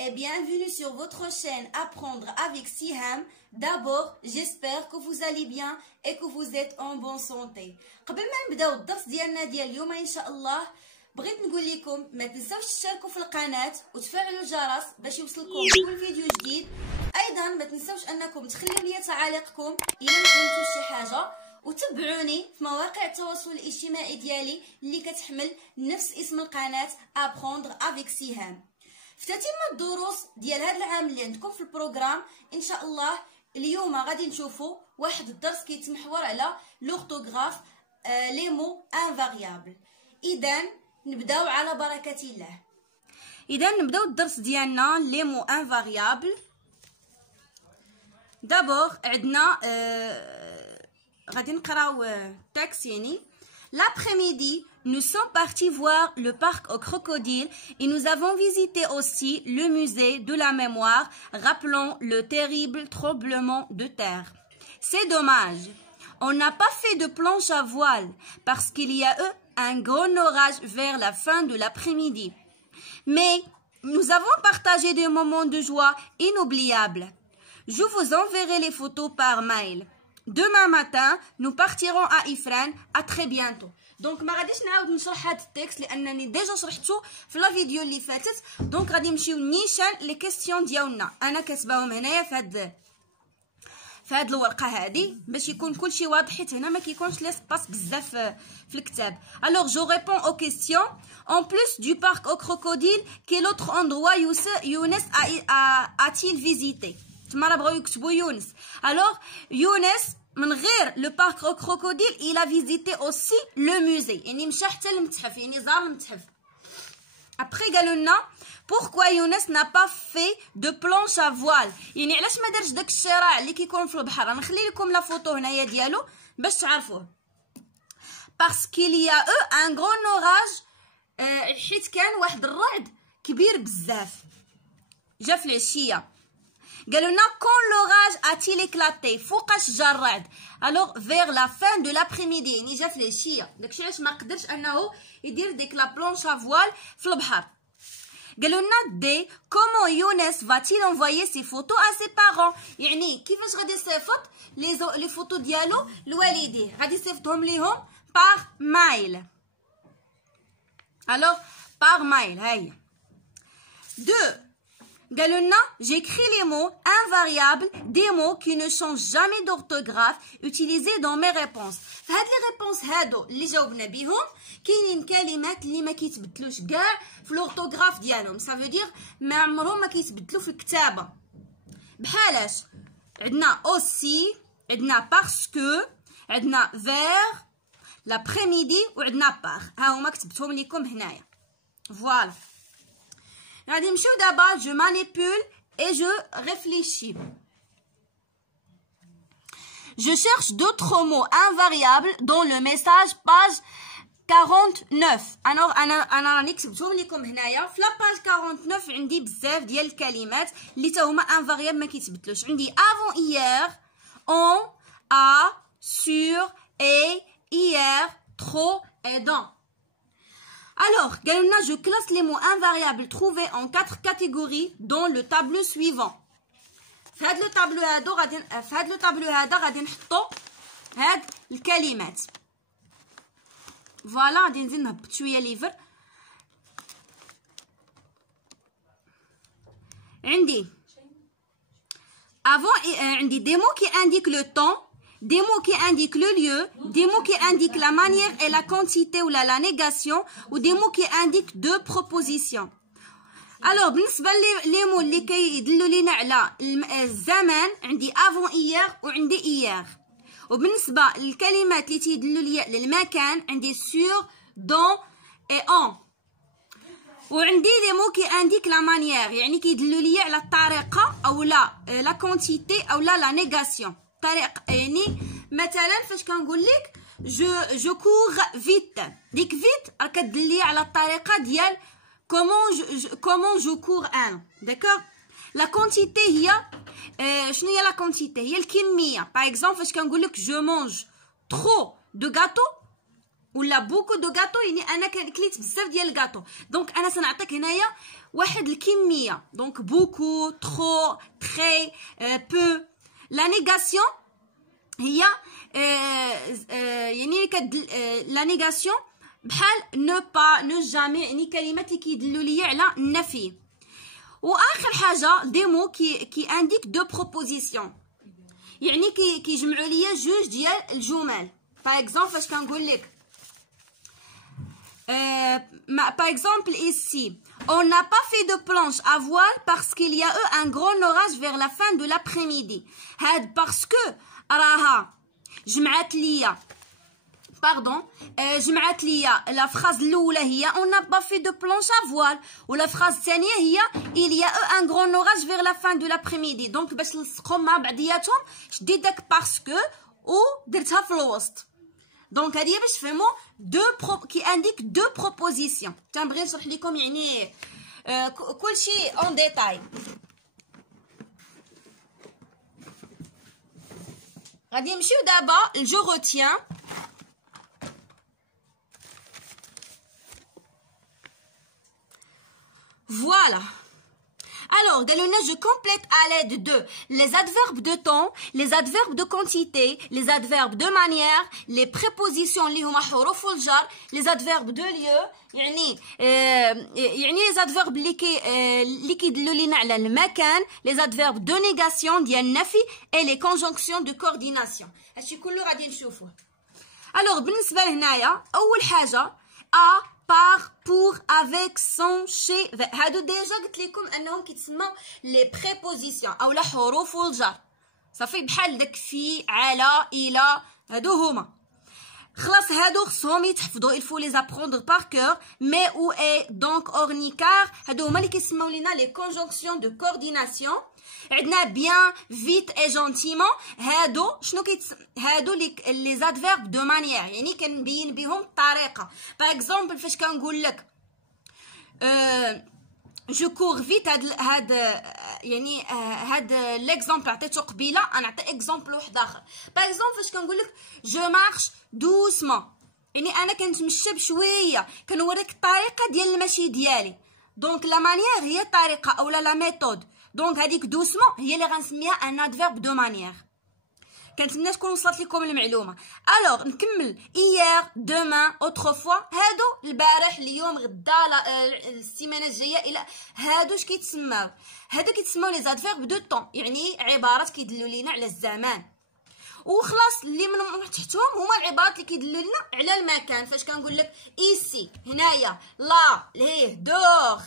et bienvenue sur votre chaîne Apprendre avec Siham. D'abord, j'espère que vous allez bien et que vous êtes en bonne santé. قبل ما نبداو الدرس ديالنا ديال اليوم ان شاء الله بغيت نقول لكم ما تنساوش تشتركوا في القناه وتفعلوا الجرس باش يوصلكم كل فيديو جديد. ايضا ما تنساوش انكم تخليو لي تعاليقكم الى ما فهمتوش شي حاجه، وتابعوني في مواقع التواصل الاجتماعي ديالي اللي كتحمل نفس اسم القناه Apprendre avec Siham. في تتمة الدروس ديال هذا العام اللي عندكم في البروغرام ان شاء الله اليوم غادي نشوفوا واحد الدرس كيتمحور على لورتوغراف لي مو انفاريابل. اذا نبداو على بركه الله. اذا نبداو الدرس ديالنا لي مو انفاريابل. دابور عندنا غادي نقراو تاكس يعني. L'après-midi, nous sommes partis voir le parc aux crocodiles et nous avons visité aussi le musée de la mémoire rappelant le terrible tremblement de terre. C'est dommage. On n'a pas fait de planche à voile parce qu'il y a eu un gros orage vers la fin de l'après-midi. Mais nous avons partagé des moments de joie inoubliables. Je vous enverrai les photos par mail. Demain matin, nous partirons à Ifrane. À très bientôt. Donc ما غاديش نعاود نشرح هذا التكست لانني ديجا شرحته في لا فيديو اللي فاتت. دونك غادي نمشيو نيشان لي كيسيون ديالنا. انا كاتباهم هنايا في هاد الورقه هذه باش يكون كلشي واضح، حيت هنا ما كيكونش لي سباس بزاف في الكتاب. Alors je réponds aux questions. En plus du parc aux crocodiles, quel autre endroit Younes a-t-il visité? تما راه بغاو يكتبوا يونس. Alors يونس من غير لو بارك او كروكوديل il a visité aussi le musée، يعني مشى حتى للمتحف، يعني زار المتحف. après قالوا لنا pourquoi يونس n'a pas fait de planche à voile، يعني علاش ما دارش داك الشراع اللي كيكون في البحر. غنخلي لكم لا فوتو هنايا ديالو باش تعرفوه. parce qu'il y a eu un grand orage، حيت كان واحد الرعد كبير بزاف جا في العشيه. قالوا لنا quand l'orage a-t-il éclaté، فوقاش جا الرعد. alors vers la fin de l'après-midi، يعني جا في العشيه. داكشي علاش ما قدرش انه يدير ديك لا بلونش افوال في البحر. قالوا لنا دي comment يونس va-t-il envoyer ses photos à ses parents، يعني كيفاش غادي يصيفط لي فوتو ديالو لوالديه. غادي يصيفطهم ليهم par mail. alors par mail هاهي. deux قالوا لنا j'écris les mots invariables, des mots qui ne changent jamais d'orthographe utilisés dans mes réponses. فهاد لي ريبونس هادو اللي جاوبنا بهم كاينين كلمات اللي ما كيتبدلوش كاع في لورتوغراف ديالهم. سافو دير ما عمرهم ما كيتبدلوا في الكتابه. بحالاش عندنا aussi، عندنا parce que، عندنا vers، l'après-midi، وعندنا par. ها هما كتبتهم لكم هنايا. فوالا غادي نمشيو دابا. je manipule et je réfléchis. je cherche d'autres mots invariables dans le message page 49. alors انا راني كتبتهم لكم هنايا في لا باج 49. عندي بزاف ديال الكلمات اللي تا هما invariable ما كيتبدلوش. عندي avant hier، on، à، sur، et، hier، trop et dans. Alors, je classe les mots invariables trouvés en 4 catégories dans le tableau suivant. في هذا التابلو هذا غادي نحطو هاد الكلمات. فوالا غادي نزيد نهبط شويه ليفر. عندي avant عندي des mots qui indiquent le temps، des mots qui indiquent le lieu، des mots qui indiquent la manière et la quantité ou la négation، ou des mots qui indiquent deux propositions. alors بالنسبه لي mots اللي كيدلوا لينا على الزمان عندي avant hier وعندي hier. وبالنسبه للكلمات اللي تيدلوا لي على المكان عندي sur، dans et en. وعندي لي مو كي انديك لا مانيير، يعني كيدلوا لي على الطريقه او لا كونتيتي او لا نيغاسيون. طريقه يعني مثلا فاش كنقول لك جو كور فيت، ديك فيت راه كدل لي على الطريقه ديال كومون جو كور ان. داكوغ. لا كونتيتي هي شنو هي لا كونتيتي؟ هي الكميه. باغ اكزومبل فاش كنقول لك جو مونج ترو دو غاتو ولا بوكو دو غاتو يعني انا كليت بزاف ديال الغاتو. دونك انا سنعطيك هنايا واحد الكميه. دونك بوكو، ترو، تري، بو. لا نيغاسيون هي يعني لا نيغاسيون بحال نو با، نو جامي، يعني كلمات اللي كيدلوا ليا على النفي. واخر حاجه دي مو كي انديك دو بروبوزيسيون، يعني كيجمعوا ليا جوج ديال الجمل. باغ اكزومبل فاش كنقول لك par exemple ici, on n'a pas fait de planche à voile parce qu'il y a eu un grand orage vers la fin de l'après-midi. هاد parce que راها جمعت ليا جمعت ليا لا فراز الاولى هي on n'a pas fait de planche à voile ولا فراز الثانيه هي il y a eu un grand orage vers la fin de l'après-midi. دونك باش نلصقهم مع بعضياتهم شديت داك parce que ودرتها في الوسط. دونك هذه باش تفهموا كي انديك دو بروبوزيسيون. تنبغي نشرح لكم يعني كلشي اون ديتاي. غادي نمشيو دابا جو روتيان. Voilà. Alors, je complète à l'aide de les adverbes de temps, les adverbes de quantité, les adverbes de manière, les prépositions اللي هما حروف الجر, les adverbes de lieu, يعني les adverbes اللي كيدلوا لينا على المكان, les adverbes de négation ديال النفي et les conjonctions de coordination. هادشي كله غادي نشوفوه. Alors, بالنسبة لهنايا أول حاجة a par, pour, avec, sans, chez. هادو ديجا قلت لكم انهم كيتسموا لي بريبوزيسيون اولا حروف الجر. صافي بحال داك في، على، الى، هادو هما. خلاص هادو خصهم يتحفظوا il faut les apprendre par cœur. mais où est donc ornicar هادو هما اللي كيسموا لينا لي conjonctions de coordination. عندنا bien, vite et gentiment. هادو شنو هادو لي adverbes de manière يعني كنبين بهم الطريقه. باغ اكزومبل فاش كنقول لك جو كور فيت هاد يعني هاد ليكزامبل عطيتو قبيله. انا نعطي اكزامبل واحد اخر. باغ اكزومبل فاش كنقول لك جو مارش دوسمون يعني انا كنتمشى بشويه، كنوريك الطريقه ديال المشي ديالي. دونك لا مانيير هي الطريقه اولا لا ميثود. دونك هذيك دوسمون هي اللي غنسميها ان ادفيرب دو مانيير. كنتمنى تكون وصلت لكم المعلومه. الوغ نكمل. ايير، دومان، اوتروفوا، هادو البارح، اليوم، غدا، السيمانه الجايه، الى هادو اش كيتسماو؟ هادو كيتسماو لي زادفيرب دو طون، يعني عبارات كيدلوا لينا على الزمان. وخلاص اللي من تحتهم هما العبارات اللي كيدلوا لنا على المكان. فاش كنقول لك ايسي هنايا، لا ليه، دور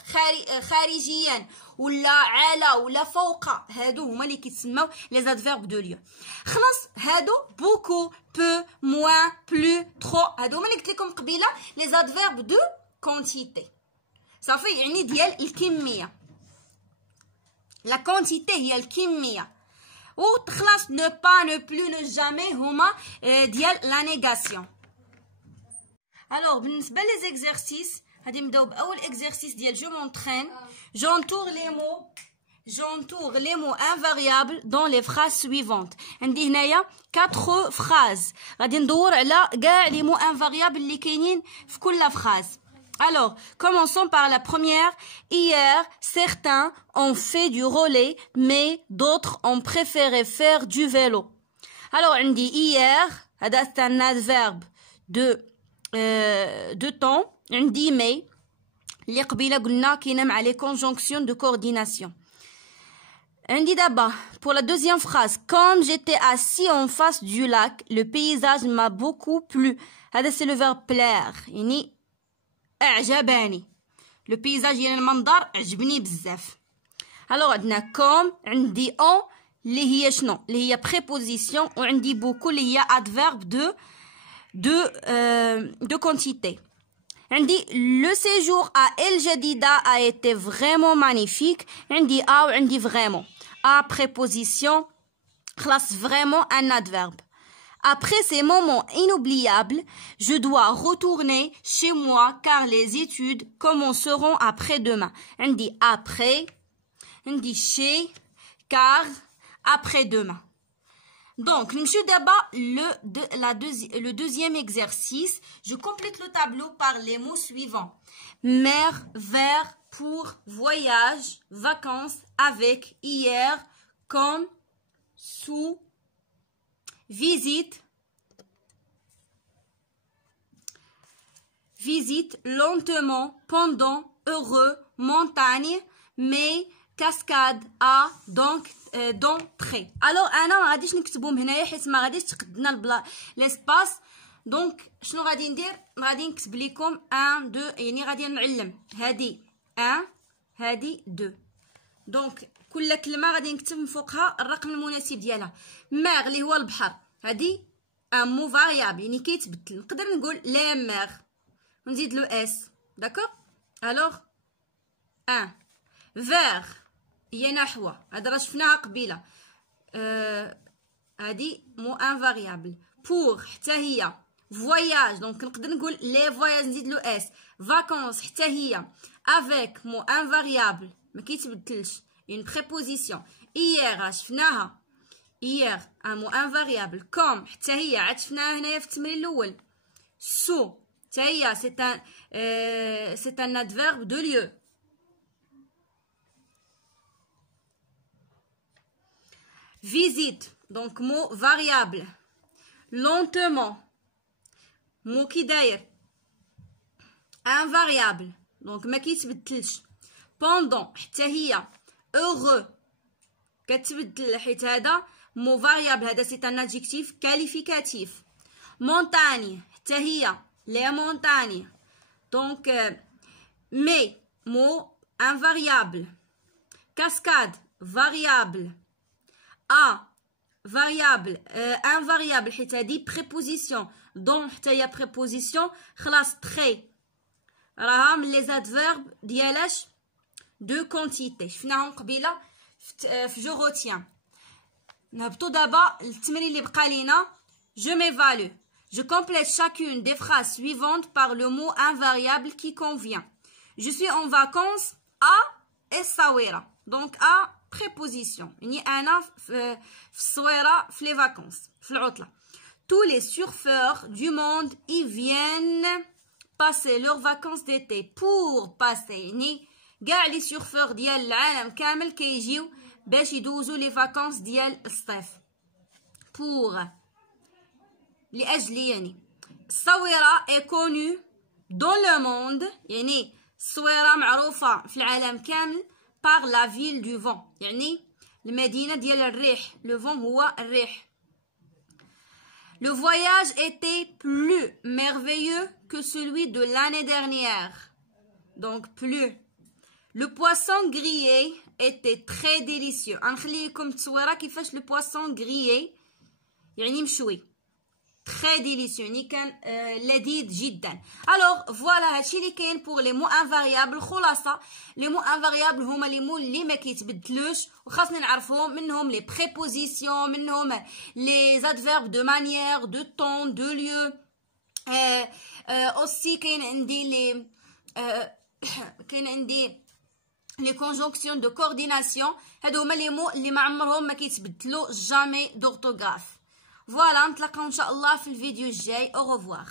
خارجيا، ولا على، ولا فوق، هادو هما اللي كيتسموا لي زادفيرب دو ليو. خلاص هادو بوكو، بو، موان، بلو، ترو، هادو هما اللي قلت لكم قبيله لي زادفيرب دو كونتيتي. صافي يعني ديال الكميه. لا كونتيتي هي الكميه. وخلاص ne pas, ne plus, ne jamais هما ديال la négation. alors بالنسبه لي زيكزارسيس غادي نبداو باول اكزرسيس ديال جو مونطرين. j'entoure les mots invariables dans les phrases suivantes. عندي هنايا 4 phrases غادي ندور على كاع لي مو invariables اللي كاينين في كل phrase. Alors, commençons par la première. Hier, certains ont fait du relais, mais d'autres ont préféré faire du vélo. Alors, on dit hier, c'est un adverbe de temps. On dit mais, اللي قبيله قلنا كاينه مع les conjonctions de coordination. On dit d'abord, pour la deuxième phrase, comme j'étais assis en face du lac, le paysage m'a beaucoup plu. C'est le verbe plaire. يعني اعجباني. لو بيزاج ديال المنظر عجبني بزاف. الوغ عندنا كوم، عندي اون اللي هي شنو؟ اللي هي بريبوزيسيون، وعندي بوكو اللي هي ادفيرب دو كونتيتي. عندي لو سيجور ا الجديدة a été vraiment magnifique. عندي ا وعندي vraiment. ا préposition خلاص vraiment un adverbe. Après ces moments inoubliables, je dois retourner chez moi car les études commenceront après-demain. On dit après, on dit chez, car, après-demain. Donc, nous sommes d'abord le deuxième exercice. Je complète le tableau par les mots suivants. Mer, vers, pour, voyage, vacances, avec, hier, comme, sous, visite, lentement, pendant, heureux, montagne, mais, cascade, à, donc, d'entrée. Alors انا ما غاديش نكتبهم هنايا حيت ما غاديش تقدنا لاسباس. دونك شنو غادي ندير؟ غادي نكتب لكم 1 2 يعني غادي نعلم هادي 1 هادي 2. دونك كل كلمه غادي نكتب من فوقها الرقم المناسب ديالها. ميغ اللي هو البحر هادي ان مو فاريابل يعني كيتبدل. نقدر نقول لا ميغ ونزيد لو اس. داكوغ. الوغ 1 فيغ هي نحو، هذا راه شفناها قبيله. هادي مو ان فاريابل. بور حتى هي. فواياج دونك نقدر نقول لي فواياج نزيد لو اس. فاكونس حتى هي. افيك مو ان فاريابل ما كيتبدلش اون بريبوزيسيون. ايير شفناها ايير ان مو ان فاريابل. كوم حتى هي عاد شفناها هنايا في التمرين الاول. سو حتى هي سي ان ادفيرب دو ليو. Visite, donc mot variable. Lentement, mot qui d'ailleurs. Invariable, donc ما كيتبدلش. Pendant, حتى هي. Heureux, كتبدل حيت هذا mot variable. هذا c'est un adjectif qualificatif. Montagne, حتى هي. Les montagnes. Donc, mais, mot invariable. Cascade, variable. A variable invariable حيت هادي préposition. دون حتى هي préposition. خلاص تري راها من لي زادفيرب ديالاش دو كونتيتي شفناهم قبيله في جو روتيان. نهبطو دابا التمرين اللي بقى لينا. je m'évalue. Je complète chacune des phrases suivantes par le mot invariable qui convient. Je suis en vacances à Essaouira. Donc à préposition. يعني أنا في الصويرة في les vacances في العطلة. Tous les surfeurs du monde ils viennent passer leurs vacances d'été. Pour passer يعني كاع لي surfeurs ديال العالم كامل كيجيو باش يدوزو لي vacances ديال الصيف. pour لأجل يعني. الصويرة est connue dans le monde يعني الصويرة معروفة في العالم كامل par la ville du vent يعني المدينة ديال الريح. le vent هو الريح. Le voyage était plus merveilleux que celui de l'année dernière. Donc plus. Le poisson grillé était très délicieux. غنخليكم تصويره كيفاش le poisson grillé يعني مشوي. très délicieux يعني كان لذيذ جدا. alors voilà هادشي اللي كاين pour les mots invariables. خلاصه les mots invariables هما les mots اللي ما كيتبدلوش وخاصنا نعرفوهم. منهم les prépositions منهم les adverbes de manière de temps de lieu. aussi كاين عندي les conjonctions de coordination. هادو هما les mots اللي ما عمرهم ما كيتبدلوا jamais d'orthographe. Voilà, نتلاقاو ان شاء الله في الفيديو الجاي. au revoir.